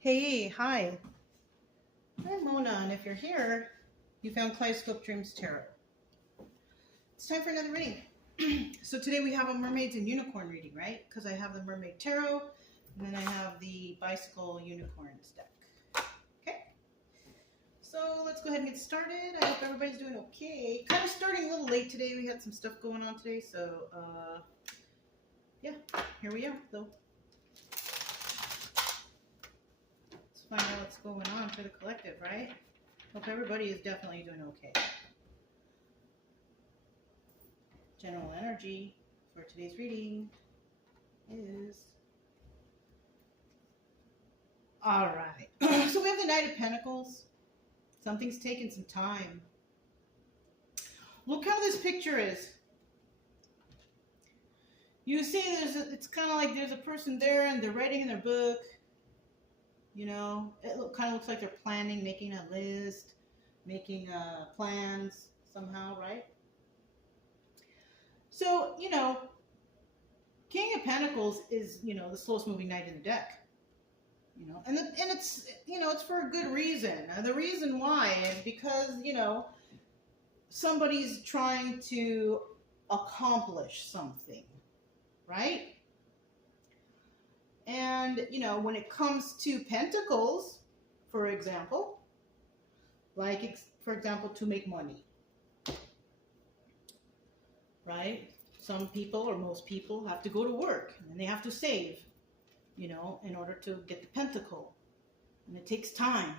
Hey, hi. I'm Mona, and if you're here, you found Kaleidoscope Dreams Tarot. It's time for another reading. So today we have a Mermaids and Unicorn reading, right? Because I have the Mermaid Tarot, and then I have the Bicycle Unicorns deck. Okay? So let's go ahead and get started. I hope everybody's doing okay. Kind of starting a little late today. We had some stuff going on today, so yeah, here we are, though. Find out what's going on for the collective, right? Hope everybody is definitely doing okay. General energy for today's reading is... Alright. So we have the Knight of Pentacles. Something's taking some time. Look how this picture is. You see it's kind of like there's a person there and they're writing in their book. You know, kind of looks like they're planning, making a list, making plans somehow, right? So, you know, King of Pentacles is, you know, the slowest moving knight in the deck. You know, and it's, you know, it's for a good reason. The reason why is because, you know, somebody's trying to accomplish something, right? And, you know, when it comes to pentacles, for example, like, for example, to make money, right? Some people or most people have to go to work and they have to save, you know, in order to get the pentacle. And it takes time.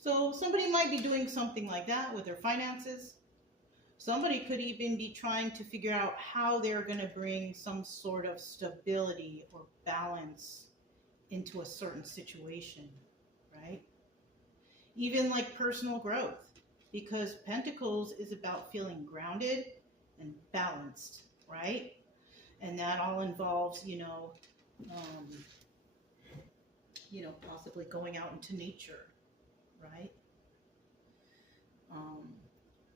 So somebody might be doing something like that with their finances. Somebody could even be trying to figure out how they're going to bring some sort of stability or balance into a certain situation, right? Even like personal growth, because Pentacles is about feeling grounded and balanced, right? And that all involves, you know, possibly going out into nature, right?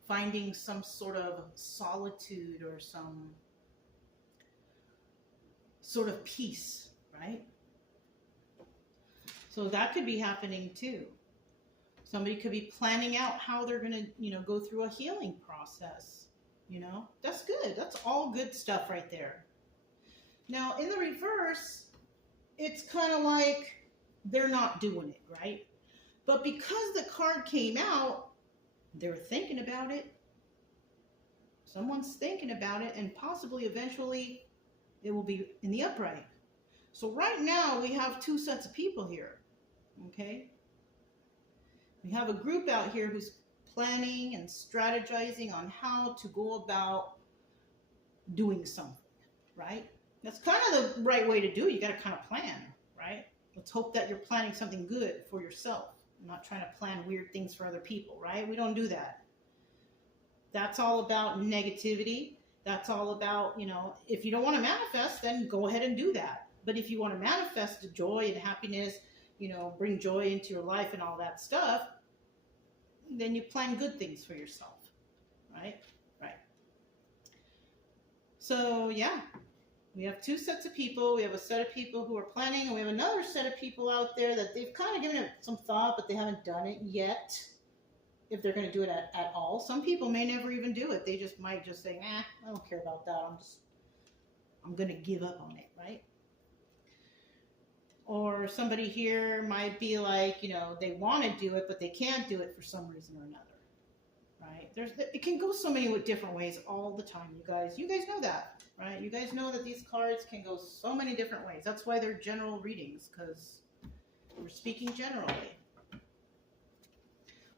Finding some sort of solitude or some sort of peace, right? So that could be happening too. Somebody could be planning out how they're going to, you know, go through a healing process. You know, that's good. That's all good stuff right there. Now, in the reverse, it's kind of like they're not doing it, right? But because the card came out, they're thinking about it. Someone's thinking about it, and possibly eventually it will be in the upright. So right now we have two sets of people here, okay? We have a group out here who's planning and strategizing on how to go about doing something, right? That's kind of the right way to do it. You got to kind of plan, right? Let's hope that you're planning something good for yourself. Not trying to plan weird things for other people, right? We don't do that. That's all about negativity. That's all about, you know, if you don't want to manifest, then go ahead and do that. But if you want to manifest the joy and happiness, you know, bring joy into your life and all that stuff, then you plan good things for yourself, right? Right. So, yeah, we have two sets of people. We have a set of people who are planning, and we have another set of people out there that they've kind of given it some thought, but they haven't done it yet, if they're going to do it at all. Some people may never even do it. They just might just say, I don't care about that. I'm going to give up on it, right? Or somebody here might be like, you know, they want to do it, but they can't do it for some reason or another, right? It can go so many different ways all the time, you guys. You guys know that, right? You guys know that these cards can go so many different ways. That's why they're general readings, because we're speaking generally.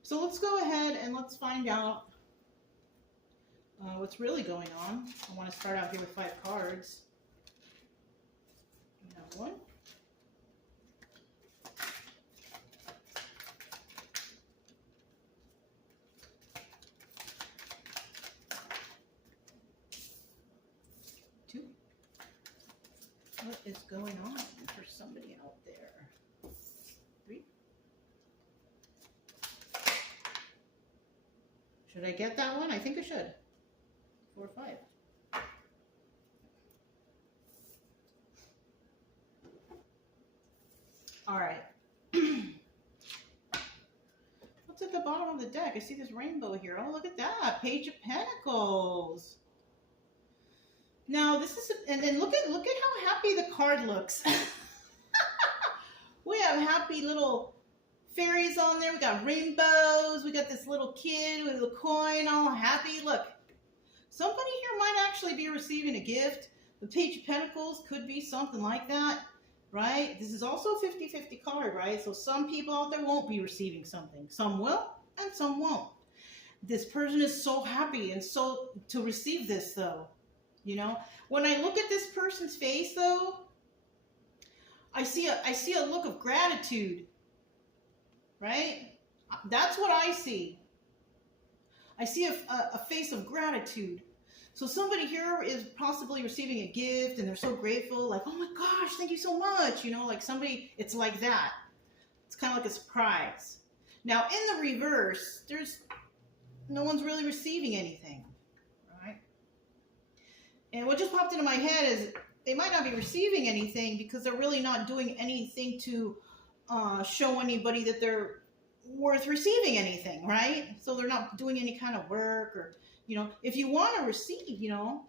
So let's go ahead and let's find out what's really going on. I want to start out here with 5 cards. We have 1. 2. What is going on for somebody out there? 3. Should I get that one? I think I should. 4, 5. All right. What's at the bottom of the deck? I see this rainbow here. Oh, look at that. Page of Pentacles. Now, this is, and then look at how happy the card looks. We have happy little fairies on there. We got rainbows. We got this little kid with a coin, all happy. Look, somebody here might actually be receiving a gift. The Page of Pentacles could be something like that, right? This is also a 50-50 card, right? So some people out there won't be receiving something. Some will, and some won't. This person is so happy and so to receive this, though. You know, when I look at this person's face, though, I see a look of gratitude, right? That's what I see. I see a face of gratitude. So somebody here is possibly receiving a gift and they're so grateful, like, oh my gosh, thank you so much. You know, like somebody, it's like that. It's kind of like a surprise. Now, in the reverse, no one's really receiving anything, right? And what just popped into my head is they might not be receiving anything because they're really not doing anything to show anybody that they're worth receiving anything, right? So they're not doing any kind of work, or, you know, if you want to receive, you know,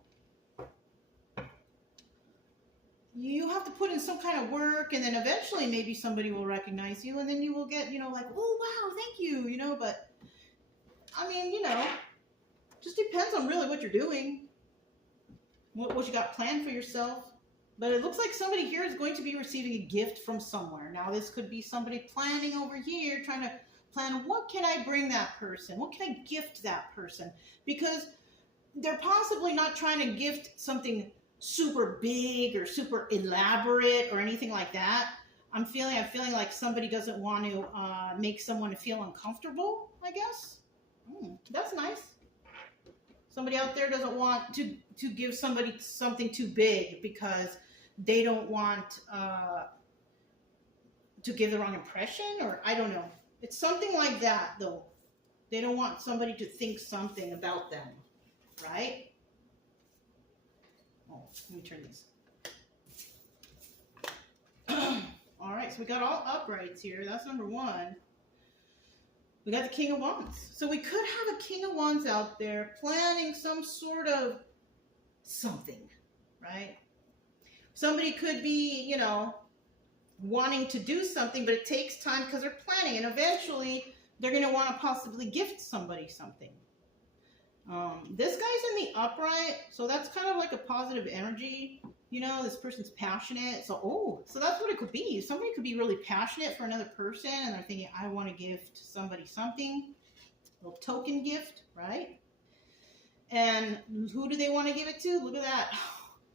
you have to put in some kind of work, and then eventually maybe somebody will recognize you, and then you will get, you know, like, oh, wow, thank you, you know, but, I mean, you know, just depends on really what you're doing, what you got planned for yourself. But it looks like somebody here is going to be receiving a gift from somewhere. Now, this could be somebody planning over here, trying to plan, what can I bring that person? What can I gift that person? Because they're possibly not trying to gift something super big or super elaborate or anything like that. I'm feeling like somebody doesn't want to make someone feel uncomfortable, I guess. That's nice. Somebody out there doesn't want to give somebody something too big because they don't want to give the wrong impression, or I don't know. It's something like that, though. They don't want somebody to think something about them, right? Oh, let me turn this. All right, so we got all uprights here. That's number one. We got the King of Wands. So we could have a King of Wands out there planning some sort of something, right? Somebody could be, you know, wanting to do something, but it takes time because they're planning, and eventually they're going to want to possibly gift somebody something. This guy's in the upright, so that's kind of like a positive energy. You know, this person's passionate. So that's what it could be. Somebody could be really passionate for another person, and they're thinking, I want to gift somebody something. A little token gift, right? And who do they want to give it to? Look at that.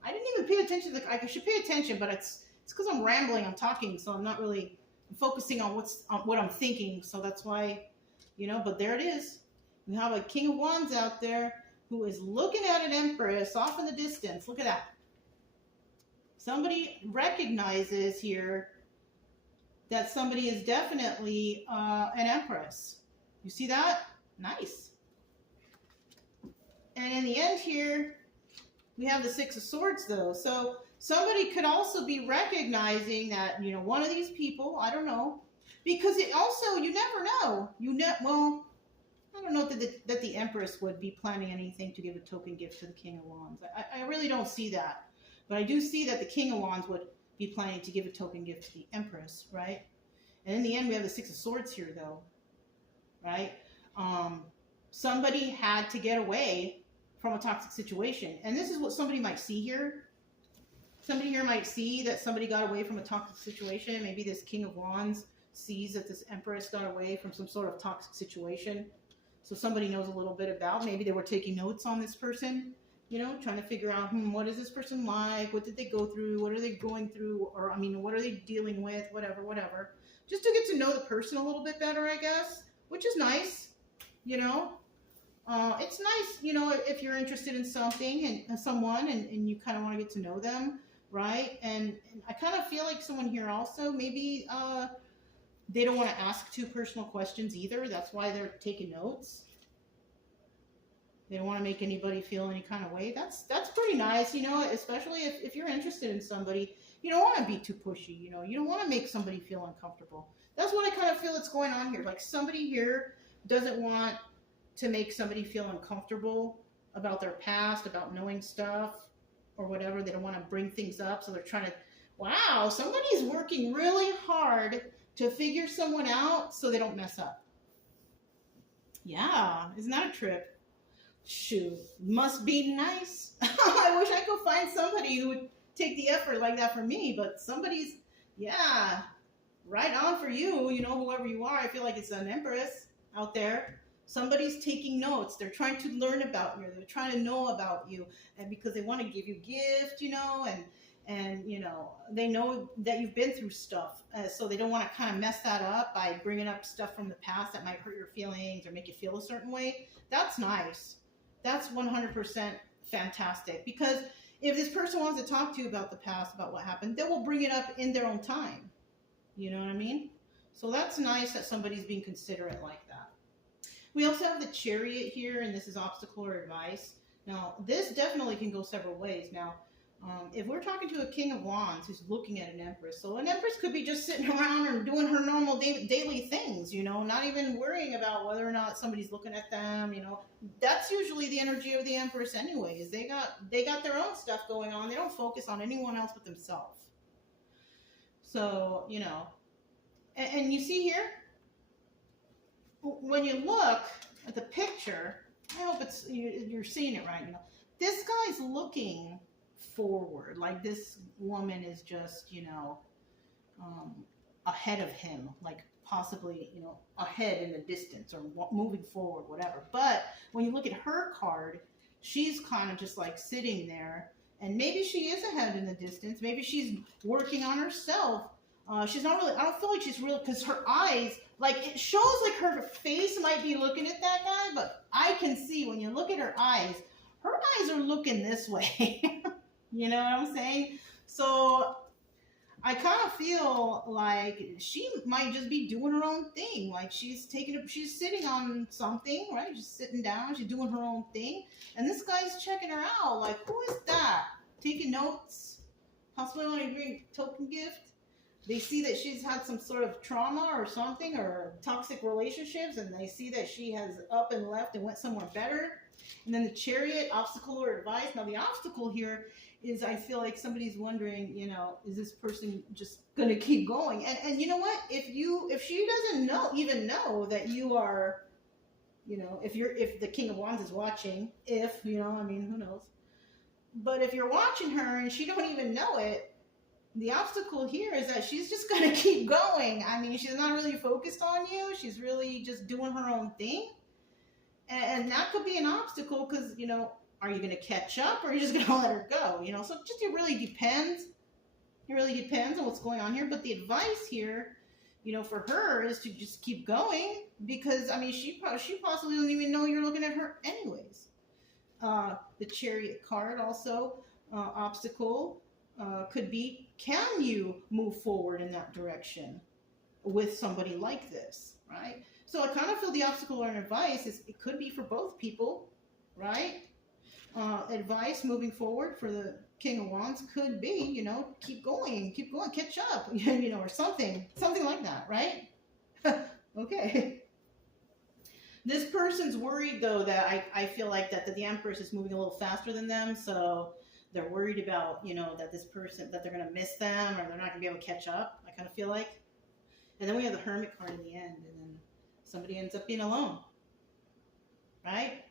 I didn't even pay attention. I should pay attention, but it's because I'm rambling, I'm talking, so I'm not really focusing on what I'm thinking. So that's why, you know, but there it is. We have a King of Wands out there who is looking at an Empress off in the distance. Look at that. Somebody recognizes here that somebody is definitely an Empress. You see that? Nice. And in the end here, we have the Six of Swords, though. So somebody could also be recognizing that, you know, one of these people, I don't know, because it also, you never know. Well, I don't know that the Empress would be planning anything to give a token gift to the King of Wands. I really don't see that. But I do see that the King of Wands would be planning to give a token gift to the Empress, right? And in the end, we have the Six of Swords here, though, right? Somebody had to get away from a toxic situation. And this is what somebody might see here. Somebody here might see that somebody got away from a toxic situation. Maybe this King of Wands sees that this Empress got away from some sort of toxic situation. So somebody knows a little bit about, maybe they were taking notes on this person, you know, trying to figure out, what is this person like? What did they go through? What are they going through? Or, I mean, what are they dealing with? Whatever. Just to get to know the person a little bit better, I guess, which is nice, you know. It's nice, you know, if you're interested in something and someone and you kind of want to get to know them, right? And I kind of feel like someone here also, maybe they don't want to ask too personal questions either. That's why they're taking notes. They don't want to make anybody feel any kind of way. That's pretty nice, you know, especially if you're interested in somebody. You don't want to be too pushy, you know. You don't want to make somebody feel uncomfortable. That's what I kind of feel is going on here. Like somebody here doesn't want to make somebody feel uncomfortable about their past, about knowing stuff or whatever. They don't want to bring things up, so they're trying to, wow, somebody's working really hard to figure someone out so they don't mess up. Yeah, isn't that a trip? Shoot, must be nice. I wish I could find somebody who would take the effort like that for me, but somebody's, yeah, right on for you, you know, whoever you are. I feel like it's an empress out there. Somebody's taking notes. They're trying to learn about you. They're trying to know about you, and because they want to give you gift, you know, and you know, they know that you've been through stuff, so they don't want to kind of mess that up by bringing up stuff from the past that might hurt your feelings or make you feel a certain way. That's nice. That's 100% fantastic, because if this person wants to talk to you about the past, about what happened, they will bring it up in their own time. You know what I mean? So that's nice that somebody's being considerate like that. We also have the Chariot here, and this is obstacle or advice. Now, this definitely can go several ways. Now, if we're talking to a King of Wands who's looking at an Empress, so an Empress could be just sitting around and doing her normal daily things, you know, not even worrying about whether or not somebody's looking at them, you know. That's usually the energy of the Empress anyways. They got their own stuff going on. They don't focus on anyone else but themselves. So, you know, and you see here, when you look at the picture, I hope you're seeing it right, you know. This guy's looking forward, like this woman is just, you know, ahead of him, like possibly, you know, ahead in the distance or moving forward, whatever. But when you look at her card, she's kind of just like sitting there, and maybe she is ahead in the distance. Maybe she's working on herself. She's not really, I don't feel like she's really, because her eyes, like it shows like her face might be looking at that guy, but I can see when you look at her eyes are looking this way. You know what I'm saying? So I kind of feel like she might just be doing her own thing. Like she's sitting on something, right? Just sitting down. She's doing her own thing. And this guy's checking her out. Like, who is that? Taking notes? Possibly want to bring token gift. They see that she's had some sort of trauma or something, or toxic relationships, and they see that she has up and left and went somewhere better. And then the Chariot, obstacle or advice. Now the obstacle here is, I feel like somebody's wondering, you know, is this person just gonna keep going? And you know what? If she doesn't even know that you are, you know, if the King of Wands is watching, you know, I mean, who knows? But if you're watching her and she don't even know it, the obstacle here is that she's just gonna keep going. I mean, she's not really focused on you. She's really just doing her own thing. And that could be an obstacle because, you know, are you going to catch up or are you just going to let her go? You know, so it really depends. It really depends on what's going on here. But the advice here, you know, for her is to just keep going because, I mean, she possibly doesn't even know you're looking at her anyways. The Chariot card also, obstacle, could be, can you move forward in that direction with somebody like this, right? So I kind of feel the obstacle or an advice it could be for both people, right? Advice moving forward for the King of Wands could be, you know, keep going, catch up, you know, or something like that, right? Okay. This person's worried though that I feel like that the Empress is moving a little faster than them, so they're worried about, you know, that this person, that they're going to miss them or they're not going to be able to catch up, I kind of feel like. And then we have the Hermit card in the end, and then somebody ends up being alone, right?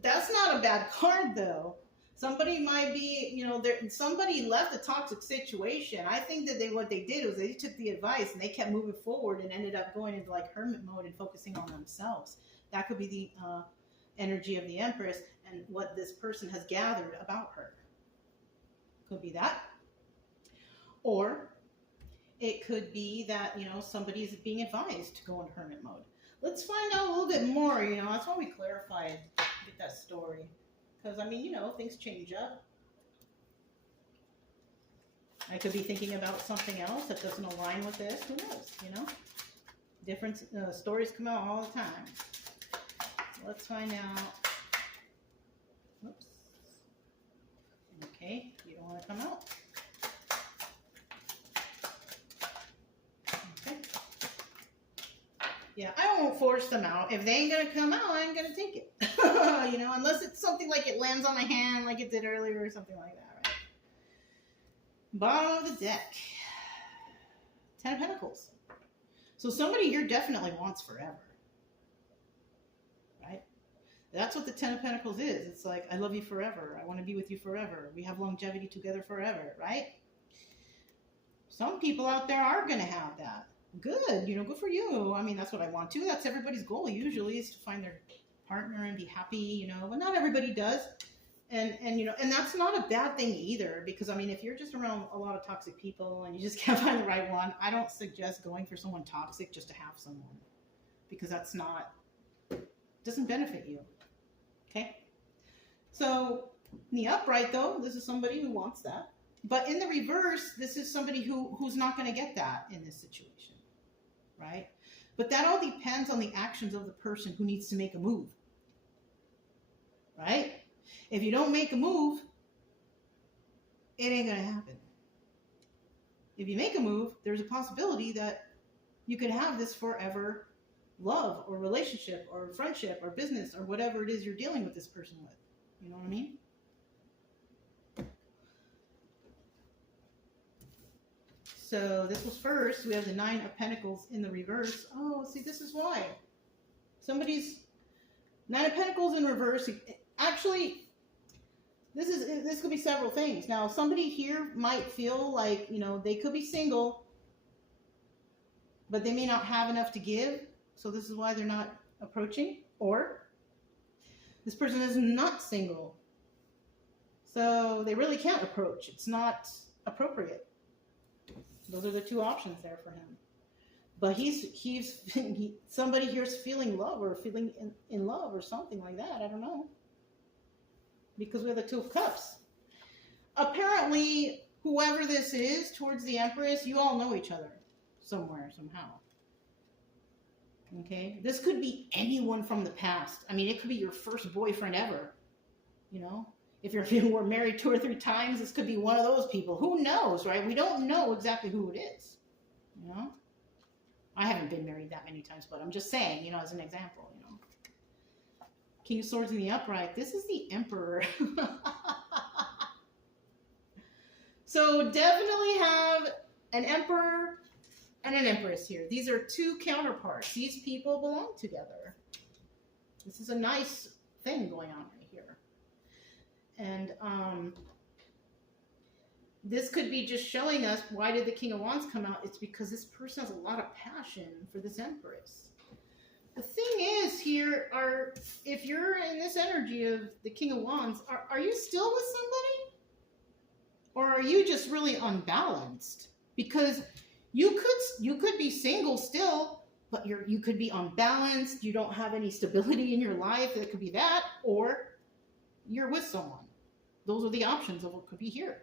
That's not a bad card though. Somebody might be, you know, somebody left a toxic situation. I think that what they did was they took the advice and they kept moving forward and ended up going into like hermit mode and focusing on themselves. That could be the energy of the Empress and what this person has gathered about her. Could be that. Or it could be that, you know, somebody's being advised to go into hermit mode. Let's find out a little bit more, you know. That's why we clarify and get that story. Because, I mean, you know, things change up. I could be thinking about something else that doesn't align with this. Who knows, you know? Different stories come out all the time. Let's find out. Oops. Okay, you don't want to come out. Yeah, I won't force them out. If they ain't gonna come out, I ain't gonna take it. You know, unless it's something like it lands on my hand like it did earlier or something like that, right? Bottom of the deck. 10 of Pentacles. So somebody here definitely wants forever. Right? That's what the 10 of Pentacles is. It's like, I love you forever. I want to be with you forever. We have longevity together forever, right? Some people out there are going to have that. Good, you know, good for you. I mean, that's what I want too. That's everybody's goal usually, is to find their partner and be happy, you know, but not everybody does. And you know, and that's not a bad thing either, because I mean, if you're just around a lot of toxic people and you just can't find the right one, I don't suggest going for someone toxic just to have someone, because that's not, doesn't benefit you. Okay. So in the upright though, this is somebody who wants that. But in the reverse, this is somebody who's not going to get that in this situation, right? But that all depends on the actions of the person who needs to make a move, right? If you don't make a move, it ain't going to happen. If you make a move, there's a possibility that you could have this forever love or relationship or friendship or business or whatever it is you're dealing with this person with. You know what I mean? So this was first. We have the 9 of Pentacles in the reverse. Oh, see, this is why. Somebody's 9 of Pentacles in reverse. Actually, this could be several things. Now, somebody here might feel like, you know, they could be single, but they may not have enough to give. So this is why they're not approaching. Or this person is not single, so they really can't approach. It's not appropriate. Those are the two options there for him. But somebody here's feeling love or feeling in love or something like that. I don't know. Because we have the 2 of Cups. Apparently, whoever this is towards the Empress, you all know each other somewhere, somehow. Okay? This could be anyone from the past. I mean, it could be your first boyfriend ever. You know? If you were married 2 or 3 times, this could be one of those people. Who knows, right? We don't know exactly who it is. You know? I haven't been married that many times, but I'm just saying, you know, as an example, you know. King of Swords in the upright. This is the Emperor. So definitely have an Emperor and an Empress here. These are 2 counterparts. These people belong together. This is a nice thing going on right here. And this could be just showing us, why did the King of Wands come out? It's because this person has a lot of passion for this Empress. The thing is here, if you're in this energy of the King of Wands, are you still with somebody? Or are you just really unbalanced? Because you could be single still, but you could be unbalanced. You don't have any stability in your life. It could be that, or you're with someone. Those are the options of what could be here.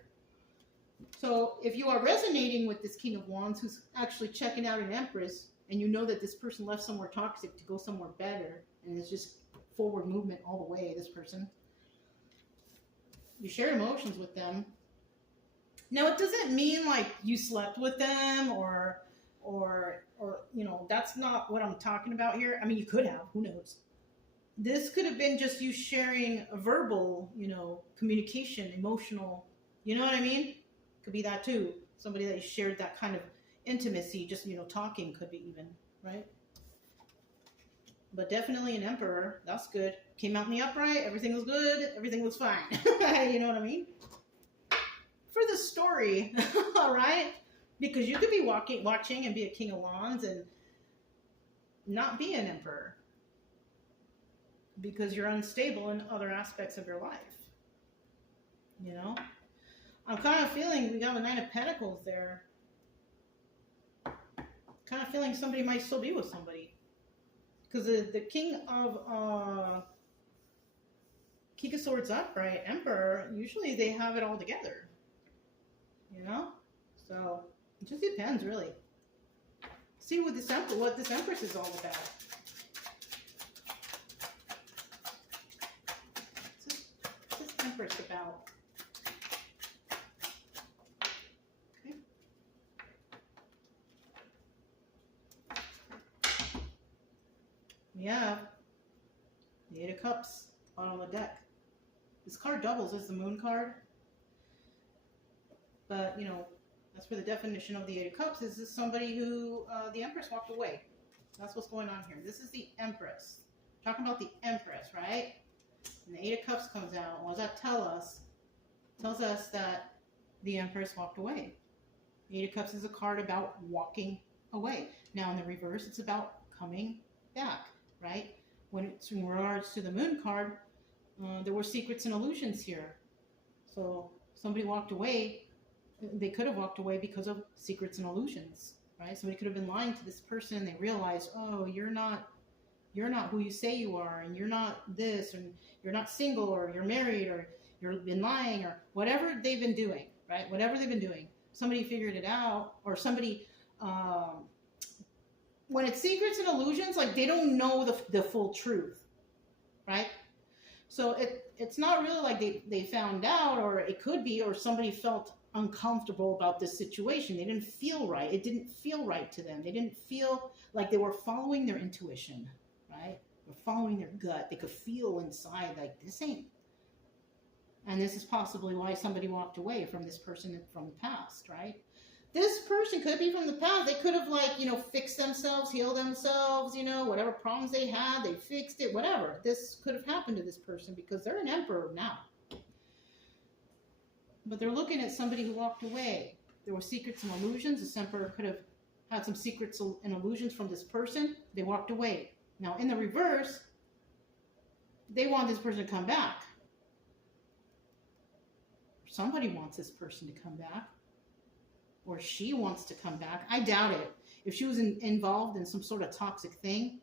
So if you are resonating with this King of Wands who's actually checking out an Empress, and you know that this person left somewhere toxic to go somewhere better, and it's just forward movement all the way, this person, you share emotions with them. Now, it doesn't mean like you slept with them or you know, that's not what I'm talking about here. I mean, you could have, who knows? This could have been just you sharing a verbal, you know, communication, emotional, you know what I mean? Could be that too. Somebody that you shared that kind of intimacy, just, you know, talking could be even, right? But definitely an Emperor. That's good. Came out in the upright. Everything was good. Everything was fine. You know what I mean? For the story, all right? Because you could be watching and be a King of Wands and not be an Emperor. Because you're unstable in other aspects of your life. You know? I'm kind of feeling we got a 9 of Pentacles there. Kind of feeling somebody might still be with somebody. Because the King of Swords upright, Emperor, usually they have it all together. You know? So, it just depends, really. See what this Empress is all about. What's this Empress about? we have the Eight of Cups out on the deck. This card doubles as the Moon card. But, you know, that's for the definition of the Eight of Cups. Is this somebody who, the Empress walked away. That's what's going on here. This is the Empress. Talking about the Empress, right? And the Eight of Cups comes out. What does that tell us? It tells us that the Empress walked away. The Eight of Cups is a card about walking away. Now, in the reverse, it's about coming back, right? When it's in regards to the Moon card, there were secrets and illusions here. So somebody walked away. They could have walked away because of secrets and illusions, right? Somebody could have been lying to this person and they realized, oh, you're not who you say you are, and you're not this, and you're not single, or you're married, or you've been lying, or whatever they've been doing, right? Whatever they've been doing. Somebody figured it out, or somebody, when it's secrets and illusions, like they don't know the full truth, right? So it's not really like they found out, or it could be, or somebody felt uncomfortable about this situation. They didn't feel right. It didn't feel right to them. They didn't feel like they were following their intuition, right? They're following their gut. They could feel inside like this ain't. And this is possibly why somebody walked away from this person from the past, right? This person could be from the past. They could have, like, you know, fixed themselves, healed themselves, you know, whatever problems they had, they fixed it, whatever. This could have happened to this person because they're an emperor now. But they're looking at somebody who walked away. There were secrets and illusions. This emperor could have had some secrets and illusions from this person. They walked away. Now, in the reverse, they want this person to come back. Somebody wants this person to come back. Or she wants to come back. I doubt it. If she was involved in some sort of toxic thing,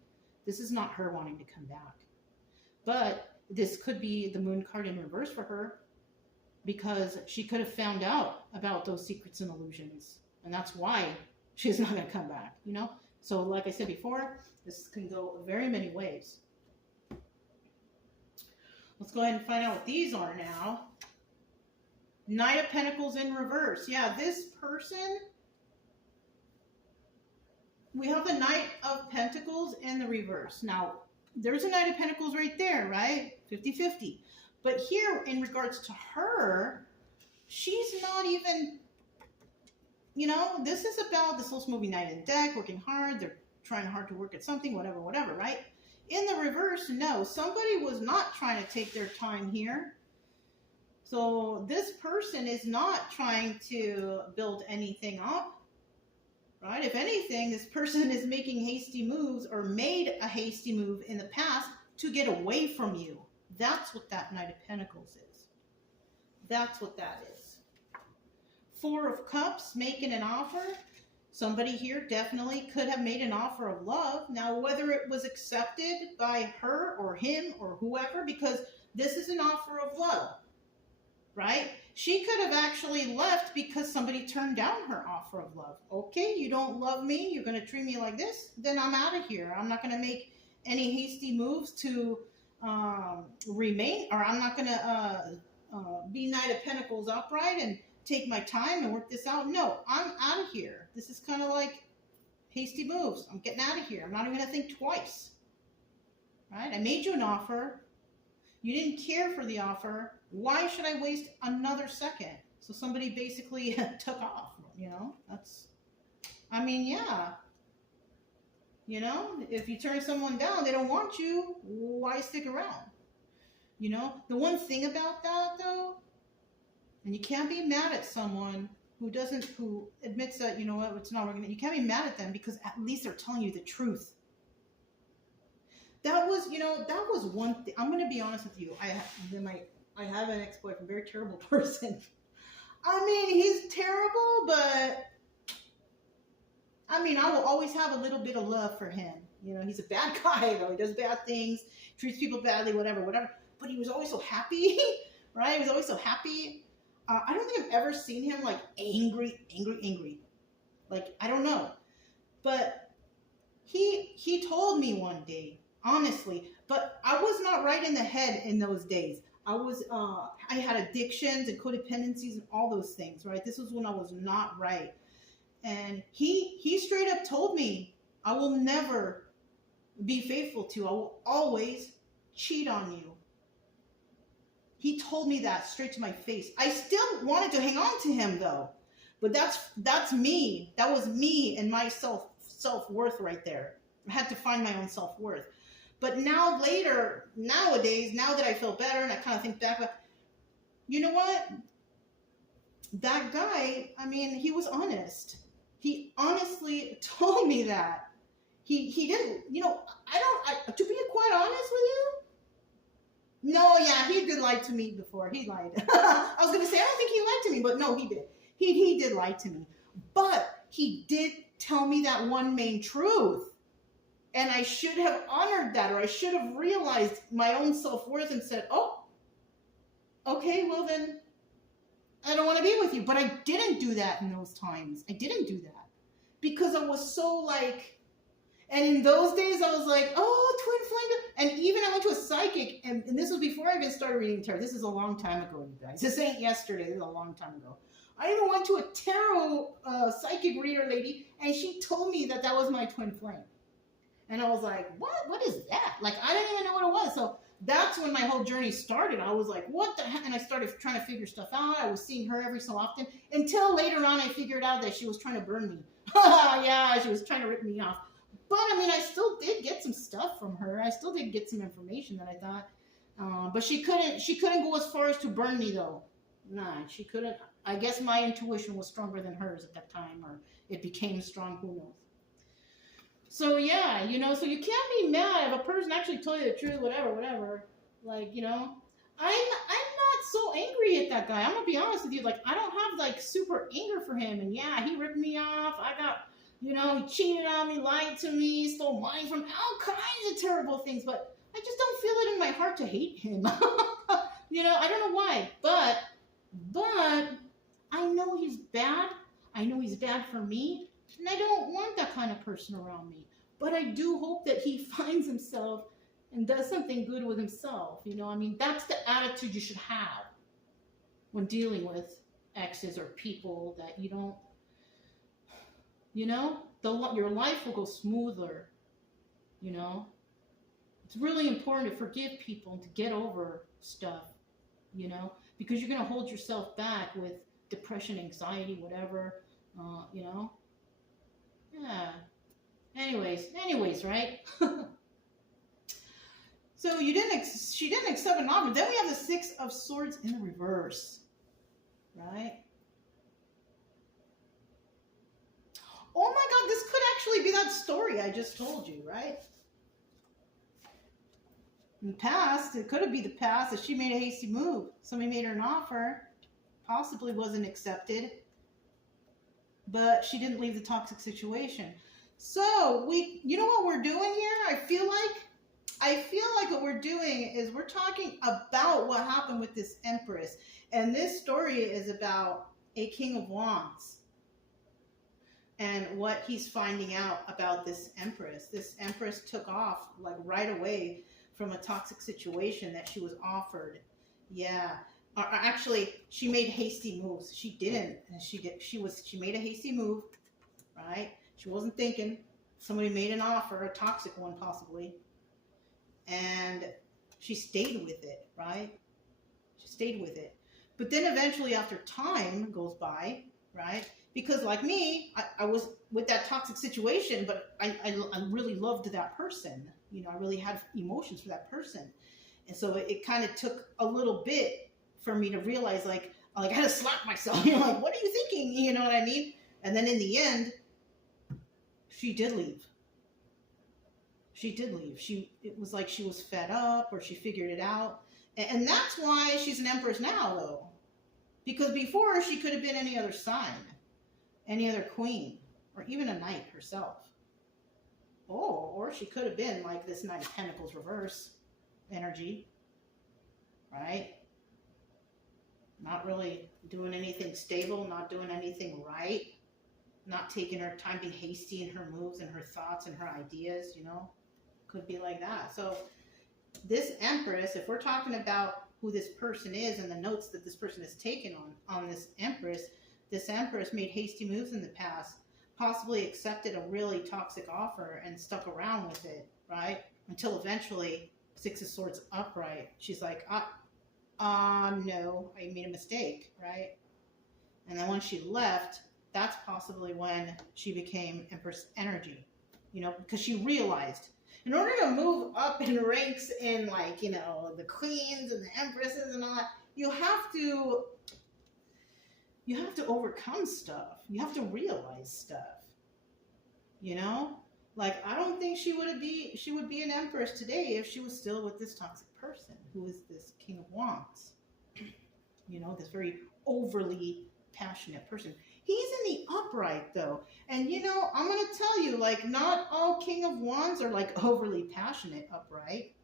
this is not her wanting to come back. But this could be the Moon card in reverse for her, because she could have found out about those secrets and illusions. And that's why she's not going to come back, you know? So like I said before, this can go very many ways. Let's go ahead and find out what these are now. Knight of Pentacles in reverse. Yeah, this person, we have the Knight of Pentacles in the reverse. Now, there's a Knight of Pentacles right there, right? 50-50. But here, in regards to her, she's not even, you know, this is about the Soul Moving Knight in deck, working hard. They're trying hard to work at something, whatever, right? In the reverse, no. Somebody was not trying to take their time here. So this person is not trying to build anything up, right? If anything, this person is making hasty moves or made a hasty move in the past to get away from you. That's what that Knight of Pentacles is. That's what that is. Four of Cups, making an offer. Somebody here definitely could have made an offer of love. Now, whether it was accepted by her or him or whoever, because this is an offer of love, right? She could have actually left because somebody turned down her offer of love. Okay, you don't love me, you're going to treat me like this, then I'm out of here. I'm not going to make any hasty moves to remain, or I'm not going to be Knight of Pentacles upright and take my time and work this out. No, I'm out of here. This is kind of like hasty moves. I'm getting out of here. I'm not even going to think twice, right? I made you an offer. You didn't care for the offer. Why should I waste another second? So somebody basically took off, you know? That's, I mean, yeah. You know, if you turn someone down, they don't want you, why stick around? You know, the one thing about that, though, and you can't be mad at someone who admits that, you know what, it's not working. You can't be mad at them because at least they're telling you the truth. That was, you know, that was one thing. I'm going to be honest with you. I have an ex-boyfriend, very terrible person. I mean, he's terrible, but I mean, I will always have a little bit of love for him. You know, he's a bad guy, though. He does bad things, treats people badly, whatever. But he was always so happy, right? He was always so happy. I don't think I've ever seen him, like, angry. Like, I don't know. But he told me one day, honestly, but I was not right in the head in those days. I had addictions and codependencies and all those things, right? This was when I was not right. And he straight up told me, I will never be faithful to. I will always cheat on you. He told me that straight to my face. I still wanted to hang on to him though. But that's me. That was me and my self-worth right there. I had to find my own self-worth. But nowadays, now that I feel better and I kind of think back, you know what? That guy, I mean, he was honest. He honestly told me that. He didn't, you know, to be quite honest with you, no, yeah, he did lie to me before. He lied. I was going to say, I don't think he lied to me, but no, he did. He did lie to me. But he did tell me that one main truth. And I should have honored that, or I should have realized my own self-worth and said, oh, okay, well then, I don't want to be with you. But I didn't do that in those times. I didn't do that. Because I was so like, and in those days I was like, oh, twin flame. And even I went to a psychic, and this was before I even started reading tarot. This is a long time ago, you guys. This ain't yesterday. This is a long time ago. I even went to a tarot psychic reader lady, and she told me that was my twin flame. And I was like, what? What is that? Like, I didn't even know what it was. So that's when my whole journey started. I was like, what the heck? And I started trying to figure stuff out. I was seeing her every so often until later on I figured out that she was trying to burn me. Yeah, she was trying to rip me off. But, I mean, I still did get some stuff from her. I still did get some information that I thought. But she couldn't go as far as to burn me, though. Nah, she couldn't. I guess my intuition was stronger than hers at that time, or it became strong, who knows. So, yeah, you know, so you can't be mad if a person actually told you the truth, whatever. Like, you know, I'm not so angry at that guy. I'm going to be honest with you. Like, I don't have, like, super anger for him. And, yeah, he ripped me off. I got... You know, he cheated on me, lied to me, stole money from all kinds of terrible things, but I just don't feel it in my heart to hate him. You know, I don't know why, but I know he's bad. I know he's bad for me, and I don't want that kind of person around me. But I do hope that he finds himself and does something good with himself. You know, I mean, that's the attitude you should have when dealing with exes or people that you don't. You know, your life will go smoother, you know. It's really important to forgive people and to get over stuff, you know, because you're going to hold yourself back with depression, anxiety, whatever, you know. Yeah. Anyways, right? So she didn't accept an offer. Then we have the Six of Swords in the reverse, right? Oh my God, this could actually be that story I just told you, right? In the past, it could have been the past that she made a hasty move. Somebody made her an offer, possibly wasn't accepted, but she didn't leave the toxic situation. So you know what we're doing here? I feel like what we're doing is we're talking about what happened with this Empress. And this story is about a King of Wands. And what he's finding out about this Empress. This Empress took off like right away from a toxic situation that she was offered. Yeah. Actually, she made hasty moves. She didn't. She made a hasty move, right? She wasn't thinking. Somebody made an offer, a toxic one possibly. And she stayed with it, right? She stayed with it. But then eventually after time goes by, right? Because like me, I was with that toxic situation, but I really loved that person. You know, I really had emotions for that person. And so it kind of took a little bit for me to realize, like I had to slap myself. You know, like, what are you thinking? You know what I mean? And then in the end, she did leave. She did leave. It was like she was fed up, or she figured it out. And that's why she's an Empress now, though. Because before, she could have been any other sign. Any other queen, or even a knight herself. Oh, or she could have been like this Knight of Pentacles reverse energy, right? Not really doing anything stable, not doing anything right, not taking her time, being hasty in her moves and her thoughts and her ideas, you know? Could be like that. So this Empress, if we're talking about who this person is and the notes that this person has taken on this Empress made hasty moves in the past, possibly accepted a really toxic offer and stuck around with it, right? Until eventually, Six of Swords upright, she's like, no, I made a mistake, right? And then when she left, that's possibly when she became Empress energy, you know, because she realized in order to move up in ranks in, like, you know, the queens and the empresses and all that, you have to overcome stuff. You have to realize stuff, you know? Like, I don't think she would be an empress today if she was still with this toxic person who is this King of Wands. You know, this very overly passionate person. He's in the upright though. And you know, I'm going to tell you, like, not all King of Wands are like overly passionate upright,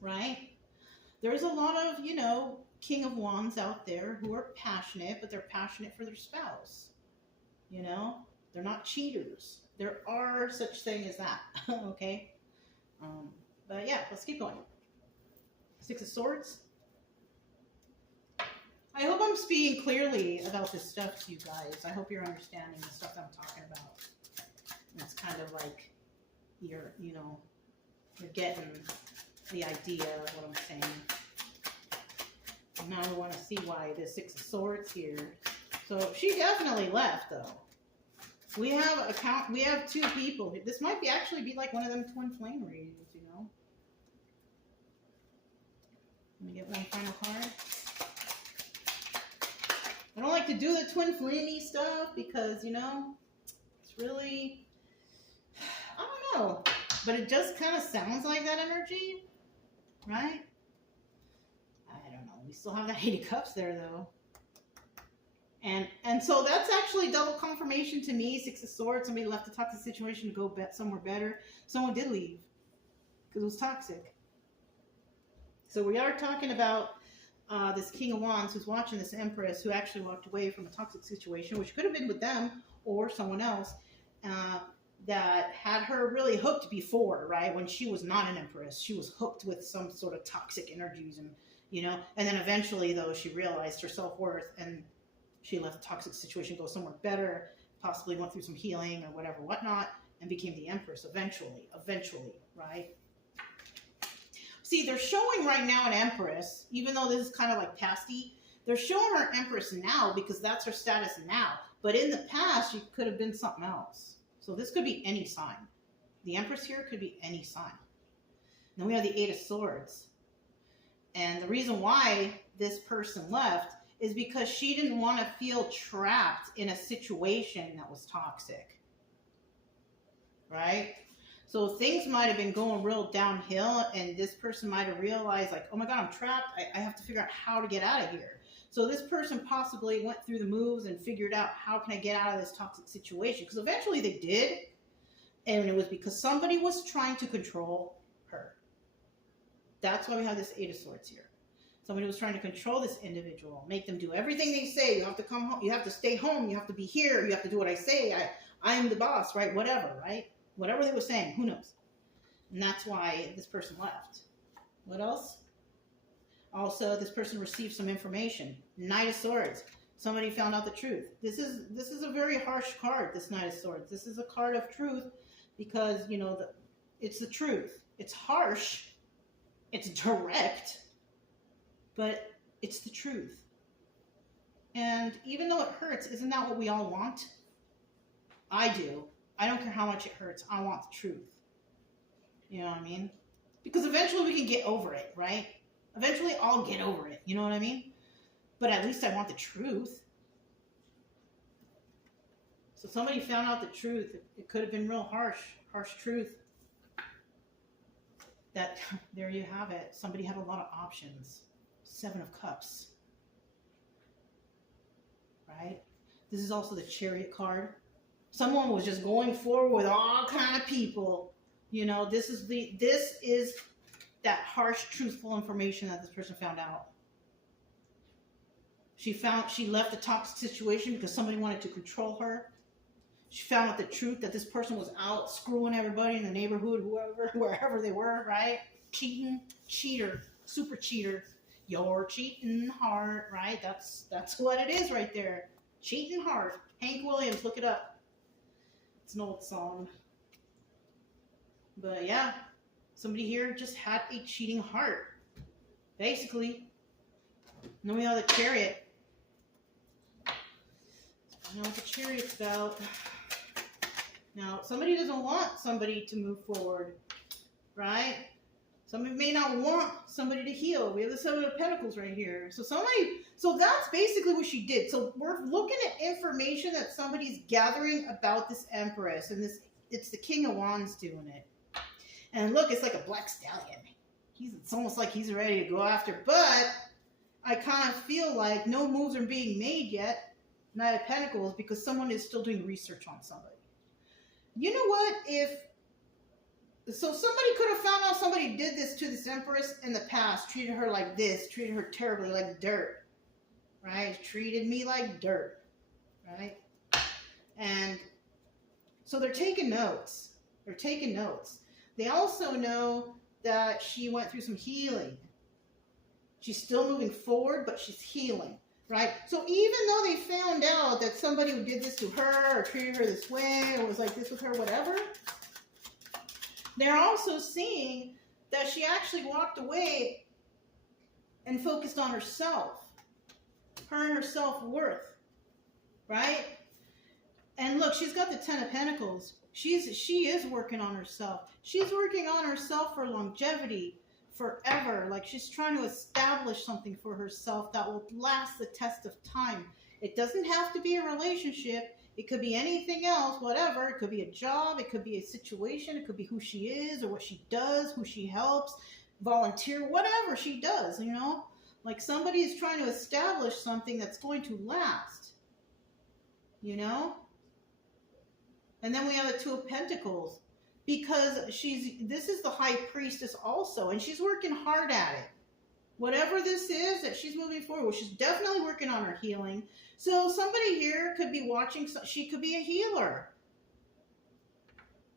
right? There's a lot of, you know, King of Wands out there who are passionate, but they're passionate for their spouse. You know, they're not cheaters. There are such thing as that. Okay. But yeah, let's keep going. Six of Swords. I hope I'm speaking clearly about this stuff to you guys. I hope you're understanding the stuff that I'm talking about. It's kind of like you're getting the idea of what I'm saying. And now we want to see why the Six of Swords here. So she definitely left though. We have two people. This might actually be like one of them twin flame readings, you know. Let me get one final card. I don't like to do the twin flamey stuff because, you know, it's really, I don't know, but it just kind of sounds like that energy, right? I don't know. We still have that 8 of Cups there though. And so that's actually double confirmation to me. 6 of Swords. Somebody left a toxic situation to go somewhere better. Someone did leave because it was toxic. So we are talking about this King of Wands who's watching this Empress who actually walked away from a toxic situation, which could have been with them or someone else that had her really hooked before, right? When she was not an Empress, she was hooked with some sort of toxic energies, and you know. And then eventually, though, she realized her self-worth and she left the toxic situation, go somewhere better, possibly went through some healing or whatever, whatnot, and became the Empress eventually, right? See, they're showing right now an Empress, even though this is kind of like pasty, they're showing her Empress now because that's her status now. But in the past, she could have been something else. So this could be any sign. The Empress here could be any sign. Then we have the 8 of Swords. And the reason why this person left is because she didn't want to feel trapped in a situation that was toxic, right? So things might have been going real downhill, and this person might have realized, like, oh my God, I'm trapped. I have to figure out how to get out of here. So this person possibly went through the moves and figured out, how can I get out of this toxic situation? Because eventually they did, and it was because somebody was trying to control her. That's why we have this 8 of Swords here. Somebody was trying to control this individual, make them do everything they say. You have to come home. You have to stay home. You have to be here. You have to do what I say. I am the boss, right? Whatever, right? Whatever they were saying, who knows? And that's why this person left. What else? Also, this person received some information. Knight of Swords. Somebody found out the truth. This is a very harsh card, this Knight of Swords. This is a card of truth because, you know, it's the truth. It's harsh. It's direct. But it's the truth. And even though it hurts, isn't that what we all want? I do. I don't care how much it hurts. I want the truth. You know what I mean? Because eventually we can get over it, right? Eventually I'll get over it. You know what I mean? But at least I want the truth. So somebody found out the truth. It could have been real harsh truth. That, there you have it. Somebody had a lot of options. 7 of Cups. Right? This is also the Chariot card. Someone was just going forward with all kind of people. You know, this is that harsh, truthful information that this person found out. She left a toxic situation because somebody wanted to control her. She found out the truth that this person was out screwing everybody in the neighborhood, wherever they were, right? Cheating, cheater, super cheater. Your cheating heart, right? That's what it is right there. Cheating heart. Hank Williams, look it up. It's an old song. But yeah, somebody here just had a cheating heart, basically. And then we have the Chariot. I know what the Chariot's about. Now, somebody doesn't want somebody to move forward, right? Somebody may not want somebody to heal. We have the Seven of Pentacles right here. So that's basically what she did. So we're looking at information that somebody's gathering about this Empress, and it's the King of Wands doing it. And look, it's like a black stallion. It's almost like he's ready to go after, but I kind of feel like no moves are being made yet, Knight of Pentacles, because someone is still doing research on somebody. You know what? So somebody could have found out somebody did this to this Empress in the past, treated her like this, treated her terribly, like dirt, right? Treated me like dirt, right? And so they're taking notes. They're taking notes. They also know that she went through some healing. She's still moving forward, but she's healing, right? So even though they found out that somebody who did this to her or treated her this way or was like this with her, whatever, they're also seeing that she actually walked away and focused on herself, her and her self-worth, right? And look, she's got the Ten of Pentacles. She is working on herself. She's working on herself for longevity, forever. Like she's trying to establish something for herself that will last the test of time. It doesn't have to be a relationship. It could be anything else, whatever. It could be a job. It could be a situation. It could be who she is or what she does, who she helps, volunteer, whatever she does, you know? Like somebody is trying to establish something that's going to last, you know? And then we have the Two of Pentacles, because this is the High Priestess also, and she's working hard at it. Whatever this is that she's moving forward with, she's definitely working on her healing. So somebody here could be watching, she could be a healer,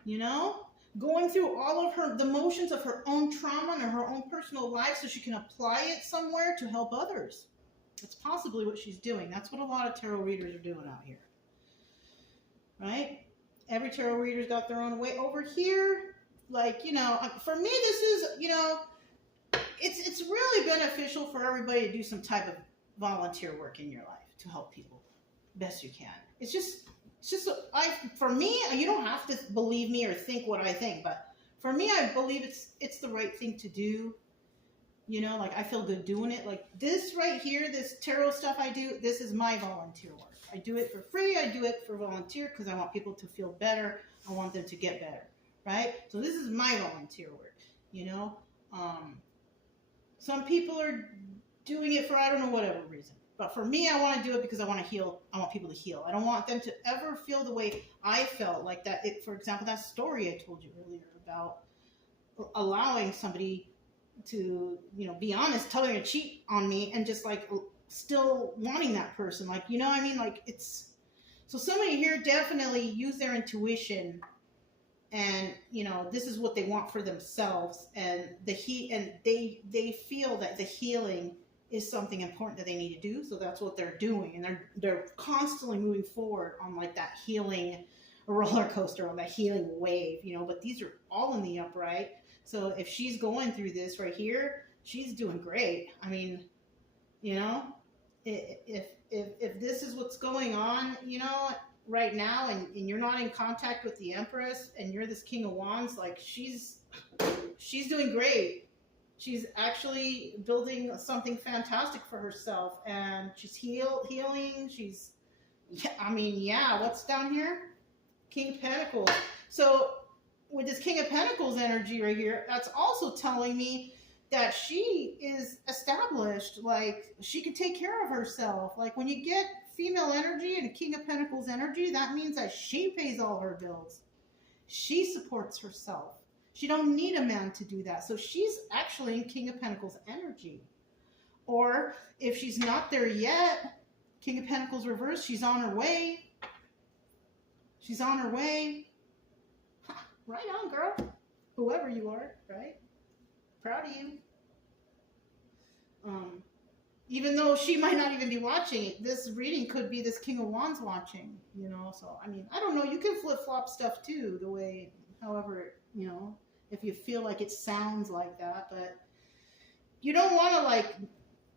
you know, going through all of the motions of her own trauma and her own personal life so she can apply it somewhere to help others. That's possibly what she's doing. That's what a lot of tarot readers are doing out here, right? Every tarot reader's got their own way. Over here, like, you know, for me, this is, you know, it's really beneficial for everybody to do some type of volunteer work in your life to help people best you can. It's just for me, you don't have to believe me or think what I think, but for me, I believe it's the right thing to do. You know, like I feel good doing it. Like this right here, this tarot stuff I do, this is my volunteer work. I do it for free. I do it for volunteer because I want people to feel better. I want them to get better, right? So this is my volunteer work, you know. Some people are doing it for I don't know whatever reason. But for me, I want to do it because I want to heal. I want people to heal. I don't want them to ever feel the way I felt, like that. For example, that story I told you earlier about allowing somebody to, you know, be honest, telling her to cheat on me and just like still wanting that person. Like, you know what I mean? Like so somebody here definitely use their intuition and, you know, this is what they want for themselves, and they feel that the healing is something important that they need to do, so that's what they're doing, and they're constantly moving forward on like that healing roller coaster, on that healing wave, you know. But these are all in the upright, so if she's going through this right here, she's doing great. I mean, you know, if this is what's going on, you know, right now, and you're not in contact with the Empress and you're this King of Wands, like she's doing great. She's actually building something fantastic for herself, and she's healing. She's, I mean, yeah, what's down here? King of Pentacles. So with this King of Pentacles energy right here, that's also telling me that she is established, like she can take care of herself. Like when you get female energy and King of Pentacles energy, that means that she pays all her bills. She supports herself. She don't need a man to do that. So she's actually in King of Pentacles energy. Or if she's not there yet, King of Pentacles reverse, she's on her way. She's on her way. Right on, girl. Whoever you are, right? Proud of you. Even though she might not even be watching it, this reading could be this King of Wands watching, you know. So, I mean, I don't know. You can flip-flop stuff too, the way, however, you know. if you feel like it sounds like that, but you don't want to like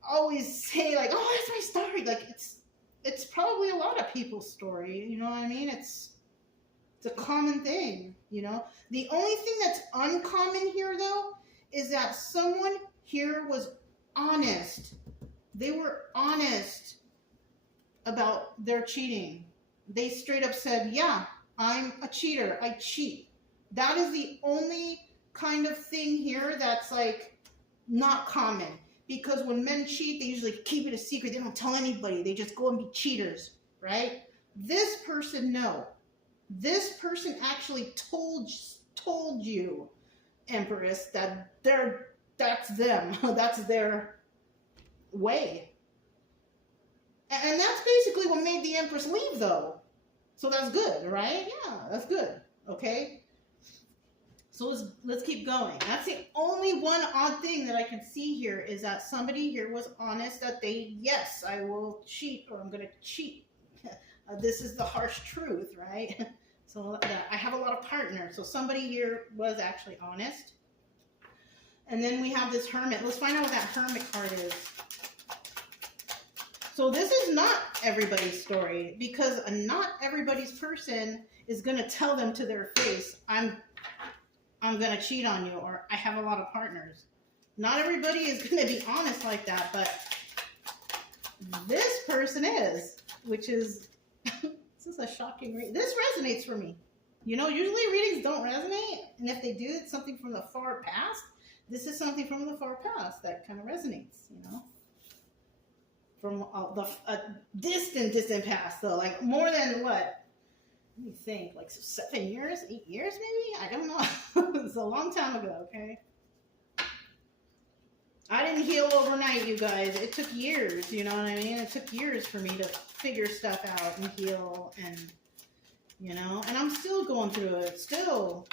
always say like, oh, that's my story. Like it's probably a lot of people's story. You know what I mean? It's a common thing. You know, the only thing that's uncommon here though is that someone here was honest. They were honest about their cheating. They straight up said, yeah, I'm a cheater. I cheat. That is the only kind of thing here that's like not common. Because when men cheat, they usually keep it a secret. They don't tell anybody. They just go and be cheaters, right? This person, no. This person actually told you, Empress, that that's them. That's their way. And that's basically what made the Empress leave, though. So that's good, right? Yeah, that's good. Okay? So let's keep going. That's the only one odd thing that I can see here is that somebody here was honest that yes, I will cheat or I'm going to cheat. This is the harsh truth, right? So I have a lot of partners. So somebody here was actually honest. And then we have this Hermit. Let's find out what that Hermit card is. So this is not everybody's story because not everybody's person is going to tell them to their face, I'm going to cheat on you or I have a lot of partners. Not everybody is going to be honest like that, but this person is, which is, this is a shocking reading. This resonates for me. You know, usually readings don't resonate, and if they do, it's something from the far past. This is something from the far past that kind of resonates, you know. From a distant past, though. Like, more than what? Let me think. Like, 7 years? 8 years, maybe? I don't know. It's a long time ago, okay? I didn't heal overnight, you guys. It took years, you know what I mean? It took years for me to figure stuff out and heal and, you know? And I'm still going through it. Still.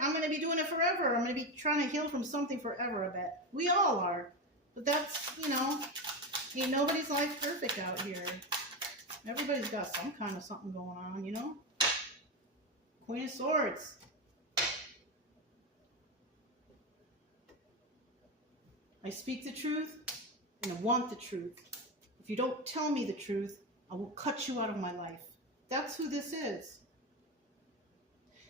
I'm going to be doing it forever. I'm going to be trying to heal from something forever, I bet. We all are. But that's, you know... Ain't nobody's life perfect out here. Everybody's got some kind of something going on, you know? Queen of Swords. I speak the truth, and I want the truth. If you don't tell me the truth, I will cut you out of my life. That's who this is.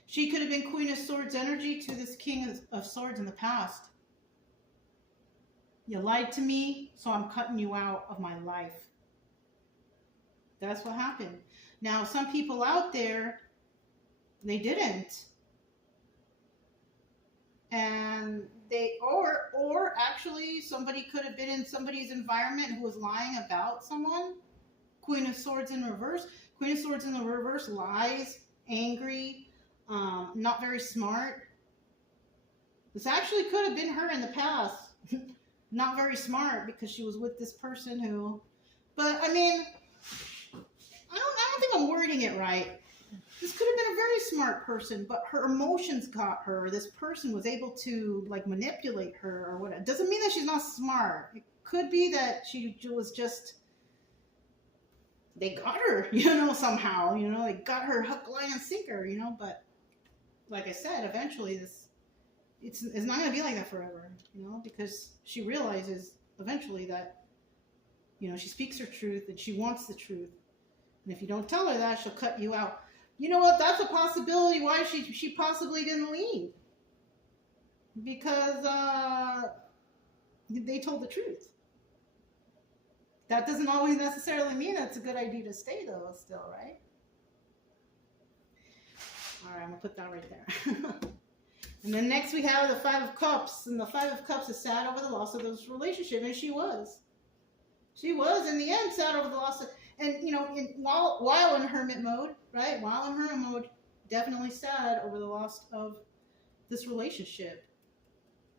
She could have been Queen of Swords energy to this King of Swords in the past. You lied to me, so I'm cutting you out of my life. That's what happened. Now, some people out there, they didn't. And or actually, somebody could have been in somebody's environment who was lying about someone. Queen of Swords in reverse. Queen of Swords in the reverse, lies, angry, not very smart. This actually could have been her in the past. Not very smart because she was with this person who, but I mean, I don't think I'm wording it right. This could have been a very smart person, but her emotions got her. This person was able to like manipulate her or whatever. Doesn't mean that she's not smart. It could be that she was just, they got her, you know, somehow, you know, they got her hook, line, and sinker, you know, but like I said, eventually it's not going to be like that forever, you know, because she realizes eventually that, you know, she speaks her truth and she wants the truth. And if you don't tell her that, she'll cut you out. You know what? That's a possibility why she possibly didn't leave. Because they told the truth. That doesn't always necessarily mean that's a good idea to stay, though, still, right? All right, I'm going to put that right there. And then next we have the Five of Cups. And the Five of Cups is sad over the loss of this relationship. And she was. She was, in the end, sad over the loss of... And, you know, while in hermit mode, right? While in hermit mode, definitely sad over the loss of this relationship.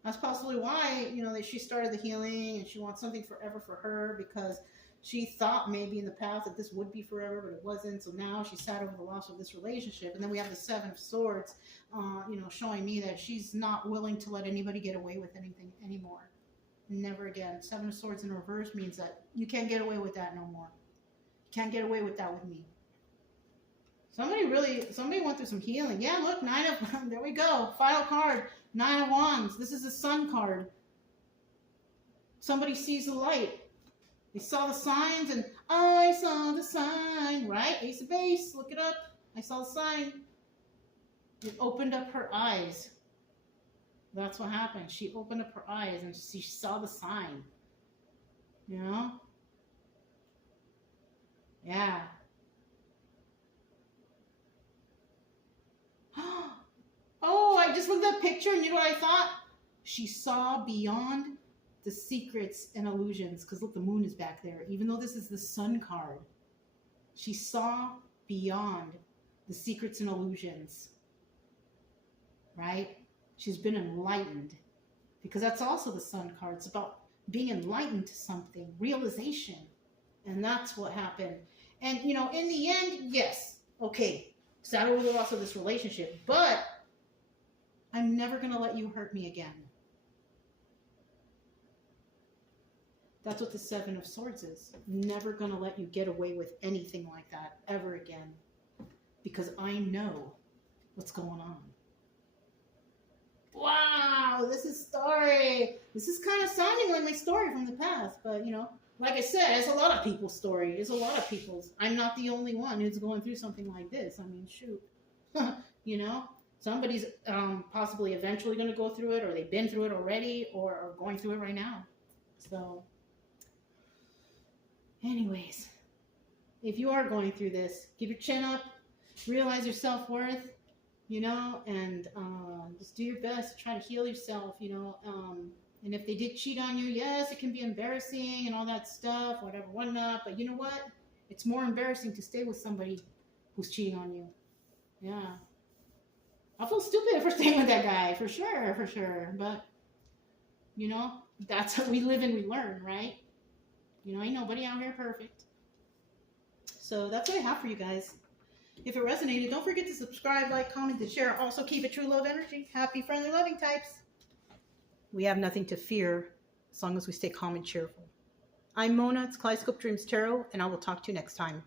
That's possibly why, you know, that she started the healing and she wants something forever for her because she thought maybe in the past that this would be forever, but it wasn't. So now she's sad over the loss of this relationship. And then we have the Seven of Swords, you know, showing me that she's not willing to let anybody get away with anything anymore. Never again. Seven of Swords in reverse means that you can't get away with that no more. You can't get away with that with me. Somebody went through some healing. Yeah, look, there we go. Final card, 9 of Wands. This is a Sun card. Somebody sees the light. They saw the signs and, oh, I saw the sign, right? Ace of Base, look it up. I saw the sign. It opened up her eyes. That's what happened. She opened up her eyes and she saw the sign. You know? Yeah. Oh, I just looked at that picture and you know what I thought? She saw beyond the secrets and illusions. Because look, the moon is back there. Even though this is the Sun card. She saw beyond the secrets and illusions. Right? She's been enlightened. Because that's also the Sun card. It's about being enlightened to something. Realization. And that's what happened. And, you know, in the end, yes. Okay. Saturn was also this relationship. But I'm never going to let you hurt me again. That's what the Seven of Swords is. Never going to let you get away with anything like that ever again. Because I know what's going on. Wow, this is story. This is kind of sounding like my story from the past. But, you know, like I said, it's a lot of people's story. It's a lot of people's. I'm not the only one who's going through something like this. I mean, shoot. You know? Somebody's possibly eventually going to go through it, or they've been through it already, or are going through it right now. So, anyways, if you are going through this, keep your chin up, realize your self-worth, you know, and just do your best to try to heal yourself, you know. And if they did cheat on you, yes, it can be embarrassing and all that stuff, whatever, whatnot. But you know what? It's more embarrassing to stay with somebody who's cheating on you. Yeah. I feel stupid for staying with that guy, for sure. But, you know, that's how we live and we learn, right? You know, ain't nobody out here perfect. So that's what I have for you guys. If it resonated, don't forget to subscribe, like, comment, and share. Also, keep it true love energy. Happy, friendly, loving types. We have nothing to fear as long as we stay calm and cheerful. I'm Mona. It's Kaleidoscope Dreams Tarot, and I will talk to you next time.